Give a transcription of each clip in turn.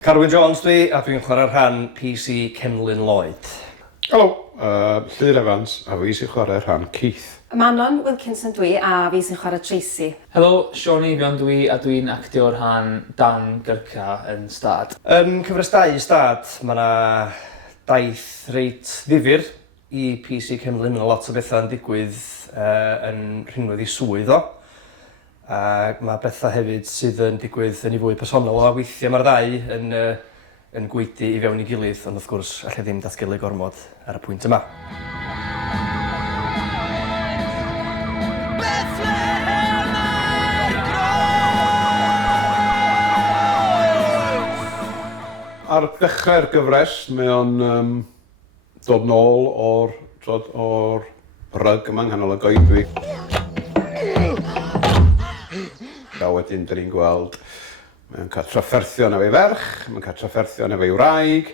Carwyn Jones dwi, a dwi'n chwarae'r rhan PC Cenlyn Lloyd. Helo, Llyr Evans, a fi sy'n chwarae'r rhan Keith. Manon Wilkinson dwi, a fi sy'n chwarae Tracy. Helo, Sean Eifion dwi, a dwi'n actio'r rhan Dan Gyrca yn STAD. Yn cyfres 2 STAD, mae yna daith reit ddifyr i PC Cenlyn. Mae lot o bethau yn digwydd yn rhywbeth i swydd o. Ac mae bethau hefyd sydd yn digwydd yn ei fwy personol o weithiau mae'r ddau yn gweithio i fewn i gilydd, ond wrth gwrs allai ddim datgelu gormod ar y pwynt yma. Ar dechrau'r gyfres, mae o'n dod nôl o'r rug yma nghanol y goedwi. A wedyn, dyn ni'n gweld, mae'n cael trafferthion efo'i ferch, mae'n cael trafferthion efo'i wraig,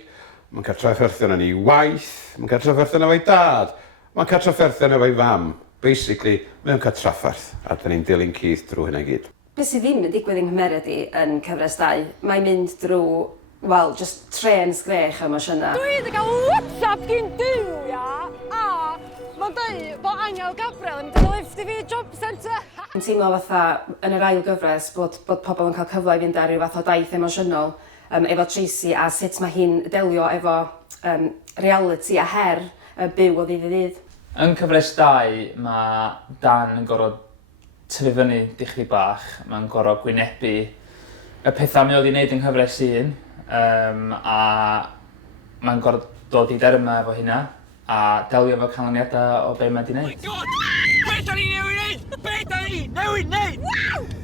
mae'n cael trafferthion yn ei waith, mae'n cael trafferthion efo'i dad, mae'n cael trafferthion efo'i fam. Basically, mae'n cael trafferth, a dyn ni'n dilyn Keith drwy hynna gyd. Be sydd ddim yn digwydd yng Nghymru yn cyfres 2, mae'n mynd drwy, wel, just tren sgrech am osiyna. Dwi wedi cael WhatsApp gyn Dyw, ia, a mae'n dweud bod Angel Gabriel yn mynd i lift i fi job centre. Yn teimlo fatha yn yr ail gyfres bod pobl yn cael cyfle i fynd ar ryw fath o daith emosiynol efo Tracy a sut mae hi'n delio efo reality a her byw o ddydd i ddydd. Yn cyfres 2, mae Dan yn gorfod tyfu fyny dichrau bach. Mae'n gorfod gwynebu y pethau mi oedd i wneud yng nghyfres 1. A mae'n gorfod dod i derma efo hynna a delio efo canlyniadau o be mae di wneud. Be da ni newydd wneud? Be da ni newydd wneud?